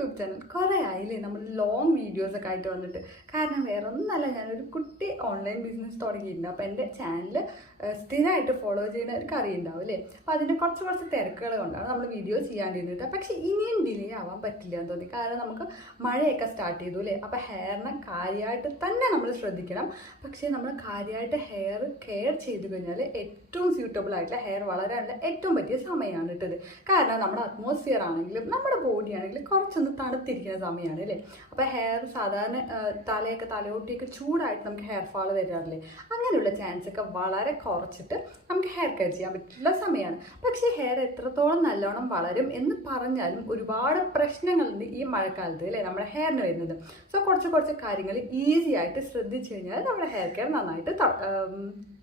YouTube channel കുറേ ആയില്ലേ? നമ്മൾ ലോങ് വീഡിയോസ് ഒക്കെ ആയിട്ട് വന്നിട്ട്. കാരണം വേറെ ഒന്നല്ല ഞാനൊരു കുട്ടി ഓൺലൈൻ ബിസിനസ് തുടങ്ങിയിട്ടുണ്ട്. അപ്പോൾ എന്റെ ചാനൽ സ്ഥിരമായിട്ട് ഫോളോ ചെയ്യുന്നവർക്ക് അറിയുണ്ടാവും അല്ലേ? അപ്പോൾ അതിന്റെ കുറച്ച് കുറച്ച് തിരക്കുകൾ കൊണ്ടാണ് നമ്മൾ വീഡിയോ ചെയ്യാണ്ടിരുന്നത്. പക്ഷേ ഇനിയും ഡിലേ ആവാൻ പറ്റില്ല എന്ന് തോന്നി. കാരണം നമുക്ക് മഴയൊക്കെ സ്റ്റാർട്ട് ചെയ്തു അല്ലേ? അപ്പോൾ ഹെയറിനെ കാര്യമായിട്ട് തന്നെ നമ്മൾ ശ്രദ്ധിക്കണം. പക്ഷേ നമ്മൾ കാര്യമായിട്ട് ഹെയർ കെയർ ചെയ്തു കഴിഞ്ഞാൽ ഏറ്റവും സ്യൂട്ടബിൾ ആയിട്ടുള്ള ഹെയർ വളരാനുള്ള ഏറ്റവും പറ്റിയ സമയമാണ് ഇട്ടത്. കാരണം നമ്മുടെ അറ്റ്മോസ്ഫിയർ ആണെങ്കിലും നമ്മുടെ ബോഡി ആണെങ്കിലും കുറച്ചൊന്ന് തണുത്തിരിക്കുന്ന സമയമാണ് അല്ലേ? അപ്പോൾ ഹെയർ സാധാരണ തലയൊക്കെ തലയോട്ടിയൊക്കെ ചൂടായിട്ട് നമുക്ക് ഹെയർ ഫാൾ വരാറില്ലേ? അങ്ങനെയുള്ള ചാൻസ് ഒക്കെ വളരെ കുറച്ചിട്ട് നമുക്ക് ഹെയർ കെയർ ചെയ്യാൻ പറ്റുള്ള സമയമാണ് പക്ഷേ ഹെയർ എത്രത്തോളം നല്ലോണം വളരും എന്ന് പറഞ്ഞാലും ഒരുപാട് പ്രശ്നങ്ങളുണ്ട് ഈ മഴക്കാലത്ത് അല്ലേ നമ്മുടെ ഹെയറിന് വരുന്നത്. സോ കുറച്ച് കുറച്ച് കാര്യങ്ങൾ ഈസി ആയിട്ട് ശ്രദ്ധിച്ചു കഴിഞ്ഞാൽ നമ്മുടെ ഹെയർ കെയർ നന്നായിട്ട്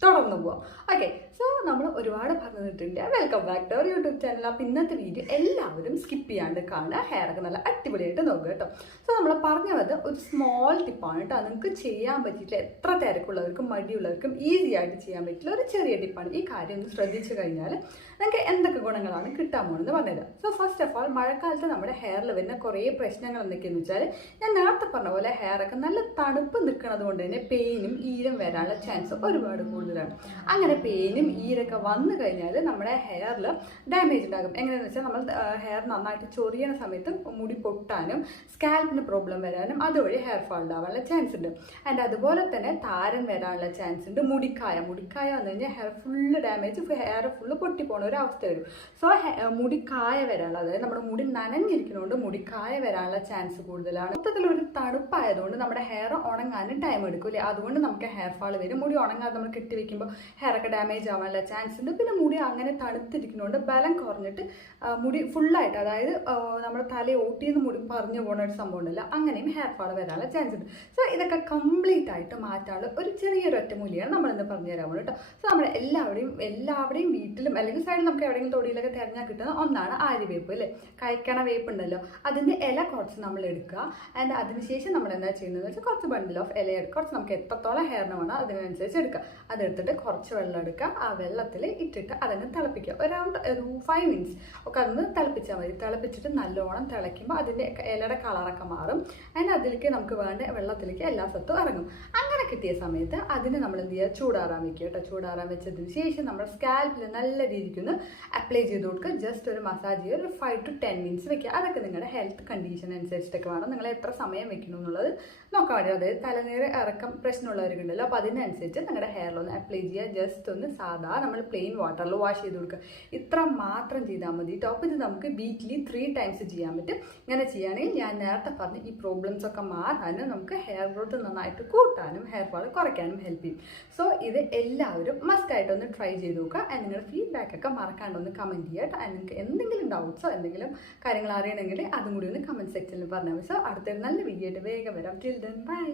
തുടർന്നു പോവാം. ഓക്കെ സോ നമ്മൾ ഒരുപാട് പറഞ്ഞിട്ടുണ്ട് വെൽക്കം ബാക്ക് ടു അവർ യൂട്യൂബ് ചാനൽ അപ്പോൾ ഇന്നത്തെ വീഡിയോ എല്ലാവരും സ്കിപ്പ് ചെയ്യാണ്ട് കാണുക. ഹെയർ ഒക്കെ നല്ല അടിപൊളിയായിട്ട് നോക്കുക കേട്ടോ. സോ നമ്മൾ പറഞ്ഞു വന്നത് ഒരു സ്മോൾ ടിപ്പാണ് കേട്ടോ. നിങ്ങൾക്ക് ചെയ്യാൻ പറ്റിയിട്ടില്ല എത്ര തിരക്കുള്ളവർക്കും മടിയുള്ളവർക്കും ഈസി ആയിട്ട് ചെയ്യാൻ പറ്റില്ല ഒരു ചെറിയ ടിപ്പാണ് ഈ കാര്യം ഒന്ന് ശ്രദ്ധിച്ചു കഴിഞ്ഞാൽ നിങ്ങൾക്ക് എന്തൊക്കെ ഗുണങ്ങളാണ് കിട്ടാൻ പോകുന്നത് പറഞ്ഞത് സോ ഫസ്റ്റ് ഓഫ് ഓൾ മഴക്കാലത്ത് നമ്മുടെ ഹെയറിൽ വരുന്ന കുറേ പ്രശ്നങ്ങൾ എന്തൊക്കെയെന്ന് വെച്ചാൽ ഞാൻ നേരത്തെ പറഞ്ഞ പോലെ ഹെയർ ഒക്കെ നല്ല തണുപ്പ് നിൽക്കുന്നത് കൊണ്ട് തന്നെ പെയിനും ഈരും വരാനുള്ള ചാൻസ് ഒരുപാട് കൂടുതലാണ്. അങ്ങനെ പെയിനും ഈരൊക്കെ വന്നു കഴിഞ്ഞാൽ നമ്മുടെ ഹെയറിൽ ഡാമേജ് ഉണ്ടാകും. എങ്ങനെയാണെന്ന് വെച്ചാൽ നമ്മൾ ഹെയർ നന്നായിട്ട് ചൊറിയുന്ന സമയത്ത് മുടി പൊട്ടാനും സ്കാൽപ്പിന് പ്രോബ്ലം വരാനും അതുവഴി ഹെയർ ഫാൾ ഉണ്ടാവാനുള്ള ചാൻസ് ഉണ്ട്. ആൻഡ് അതുപോലെ തന്നെ താരൻ വരാനുള്ള ചാൻസ് ഉണ്ട്. മുടിക്കായ മുടിക്കായ വന്നു കഴിഞ്ഞാൽ hair full damage hair full പൊട്ടിപ്പോണ ഒരു അവസ്ഥ വരും സോ മുടിക്കായ വരാനുള്ള അതായത് നമ്മുടെ മുടി നനഞ്ഞിരിക്കുന്നതുകൊണ്ട് മുടിക്കായ വരാനുള്ള ചാൻസ് കൂടുതലാണ്. മൊത്തത്തിൽ ഒരു തണുപ്പായതുകൊണ്ട് നമ്മുടെ ഹെയർ ഉണങ്ങാനും ടൈം എടുക്കും അല്ലേ? അതുകൊണ്ട് നമുക്ക് ഹെയർ ഫാൾ വരും. മുടി ഉണങ്ങാതെ നമ്മൾ കെട്ടിവെക്കുമ്പോൾ ഹെയർ ഒക്കെ ഡാമേജ് ആവാനുള്ള ചാൻസ് ഉണ്ട്. പിന്നെ മുടി അങ്ങനെ തണുത്തിരിക്കുന്നതുകൊണ്ട് ബലം കുറഞ്ഞിട്ട് മുടി ഫുള്ളായിട്ട് അതായത് നമ്മുടെ നമ്മുടെ തല ഓട്ടിന്ന് മുടി പറഞ്ഞു പോകുന്ന ഒരു സംഭവം ഉണ്ടല്ലോ. അങ്ങനെയും ഹെയർ ഫാൾ വരാനുള്ള ചാൻസ് ഉണ്ട്. സോ ഇതൊക്കെ കംപ്ലീറ്റ് ആയിട്ട് മാറ്റാനുള്ള ഒരു ചെറിയൊരു ഒറ്റമൂലിയാണ് നമ്മളിന്ന് പറഞ്ഞു തരാൻ പോകുന്നത് കേട്ടോ സോ നമ്മൾ എല്ലാവരുടെയും എല്ലാവരുടെയും വീട്ടിലും അല്ലെങ്കിൽ സൈഡിൽ നമുക്ക് എവിടെയെങ്കിലും തൊടിയിലൊക്കെ തിരഞ്ഞാൽ കിട്ടുന്ന ഒന്നാണ് ആര്യവേപ്പ് അല്ലേ? കഴിക്കണ വേപ്പ് ഉണ്ടല്ലോ. അതിന്റെ ഇല കുറച്ച് നമ്മൾ എടുക്കുക. ആൻഡ് അതിനുശേഷം നമ്മൾ എന്താ ചെയ്യുന്നത് വെച്ചാൽ കുറച്ച് ബണ്ടിൽ ഓഫ് ഇല എടുക്കുക. കുറച്ച് നമുക്ക് എത്രത്തോളം ഹെയറിന് വേണം അതിനനുസരിച്ച് എടുക്കുക. അതെടുത്തിട്ട് കുറച്ച് വെള്ളം എടുക്കുക. ആ വെള്ളത്തിൽ ഇട്ടിട്ട് അതങ്ങ് തിളപ്പിക്കുക. അറൗണ്ട് ഒരു ഫൈവ് മിനിറ്റ്സ് ഒക്കെ അതൊന്ന് തിളപ്പിച്ചാൽ മതി. തിളപ്പിച്ചിട്ട് നല്ലോണം തിളയ്ക്കുമ്പോൾ അതിന്റെ ഇലയുടെ കളറൊക്കെ മാറും. അതിന്റെ അതിലേക്ക് നമുക്ക് വേണ്ട വെള്ളത്തിലേക്ക് എല്ലാ സത്തും ഇറങ്ങും. അങ്ങനെ കിട്ടിയ സമയത്ത് അതിന് നമ്മൾ എന്ത് ചെയ്യുക? ചൂടാറാൻ വെക്കുക കേട്ടോ. ചൂടാറാൻ വെച്ചതിന് ശേഷം നമ്മൾ സ്കാൽപ്പിൽ നല്ല രീതിക്ക് ഒന്ന് അപ്ലൈ ചെയ്ത് കൊടുക്കുക. ജസ്റ്റ് ഒരു മസാജ് ചെയ്യുക. ഒരു ഫൈവ് ടു ടെൻ മിനിറ്റ്സ് വെക്കുക. അതൊക്കെ നിങ്ങളുടെ ഹെൽത്ത് കണ്ടീഷൻ അനുസരിച്ചിട്ടൊക്കെ വേണം. നിങ്ങൾ എത്ര സമയം വെക്കണം എന്നുള്ളത് നോക്കാൻ വേണ്ടി. അതായത് തലനീര് ഇറക്കം പ്രശ്നമുള്ളവർക്കുണ്ടല്ലോ അപ്പോൾ അതിനനുസരിച്ച് നിങ്ങളുടെ ഹെയറിൽ ഒന്ന് അപ്ലൈ ചെയ്യുക. ജസ്റ്റ് ഒന്ന് സാധാ നമ്മൾ പ്ലെയിൻ വാട്ടറിൽ വാഷ് ചെയ്ത് കൊടുക്കുക. ഇത്ര മാത്രം ചെയ്താൽ മതി. ടോപ്പ് ഇത് നമുക്ക് വീക്ക്ലി ത്രീ ടൈംസ് ചെയ്യാൻ പറ്റും. ഇങ്ങനെ ചെയ്യുകയാണെങ്കിൽ ഞാൻ നേരത്തെ പറഞ്ഞ ഈ പ്രോബ്ലംസ് ഒക്കെ മാറാനും നമുക്ക് ഹെയർ ഗ്രോത്ത് നന്നായിട്ട് കൂട്ടാനും ഹെയർ ഫാൾ കുറയ്ക്കാനും ഹെൽപ്പ് ചെയ്യും. സോ ഇത് എല്ലാവരും മസ്റ്റ് ആയിട്ട് ഒന്ന് ട്രൈ ചെയ്ത് നോക്കുക. ആൻഡ് നിങ്ങളുടെ ഫീഡ്ബാക്ക് ഒക്കെ മറക്കാണ്ട് ഒന്ന് കമന്റ് ചെയ്യുക ആൻഡ് നിങ്ങൾക്ക് എന്തെങ്കിലും ഡൗട്ട്സോ എന്തെങ്കിലും കാര്യങ്ങൾ അറിയണമെങ്കിൽ അതും കൂടി ഒന്ന് കമന്റ് സെക്ഷനിൽ പറഞ്ഞാൽ സോ അടുത്തൊരു നല്ല വീഡിയോ ആയിട്ട് വേഗം വരാം. Then bye